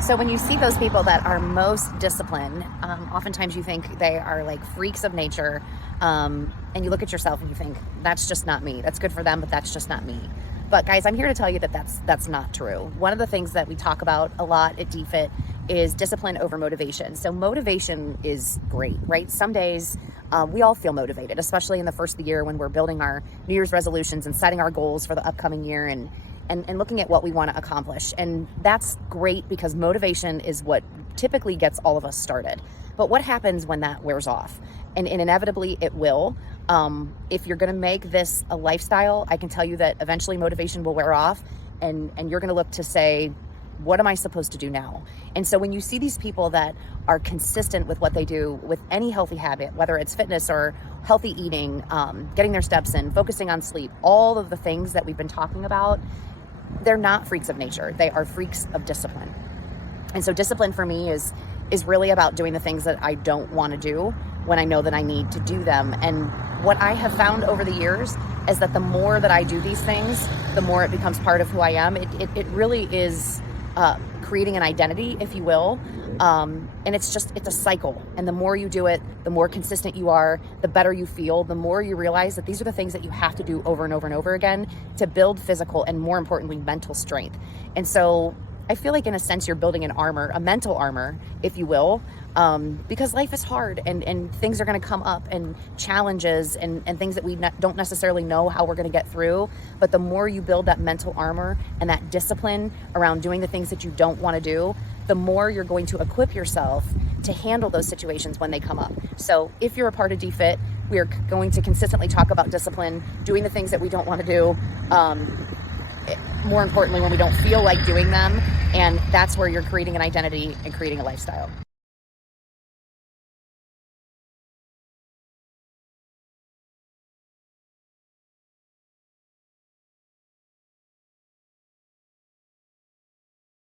So when you see those people that are most disciplined, oftentimes you think they are like freaks of nature, and you look at yourself and you think that's just not me. That's good for them, but that's just not me. But guys, I'm here to tell you that that's not true. One of the things that we talk about a lot at DFIT is discipline over motivation. So motivation is great, right? Some days we all feel motivated, especially in the first of the year when we're building our New Year's resolutions and setting our goals for the upcoming year and looking at what we want to accomplish. And that's great because motivation is what typically gets all of us started. But what happens when that wears off? And inevitably it will. If you're going to make this a lifestyle, I can tell you that eventually motivation will wear off and you're going to look to say, what am I supposed to do now? And so when you see these people that are consistent with what they do with any healthy habit, whether it's fitness or healthy eating, getting their steps in, focusing on sleep, all of the things that we've been talking about, they're not freaks of nature. They are freaks of discipline. And so discipline for me is really about doing the things that I don't want to do when I know that I need to do them. And what I have found over the years is that the more that I do these things, the more it becomes part of who I am. It really is creating an identity, if you will. And it's a cycle. And the more you do it, the more consistent you are, the better you feel, the more you realize that these are the things that you have to do over and over and over again to build physical and, more importantly, mental strength. And so I feel like in a sense you're building an armor, a mental armor, if you will, because life is hard and things are going to come up and challenges and things that we don't necessarily know how we're going to get through. But the more you build that mental armor and that discipline around doing the things that you don't want to do, the more you're going to equip yourself to handle those situations when they come up. So if you're a part of DFIT, we are going to consistently talk about discipline, doing the things that we don't want to do. More importantly, when we don't feel like doing them, and that's where you're creating an identity and creating a lifestyle.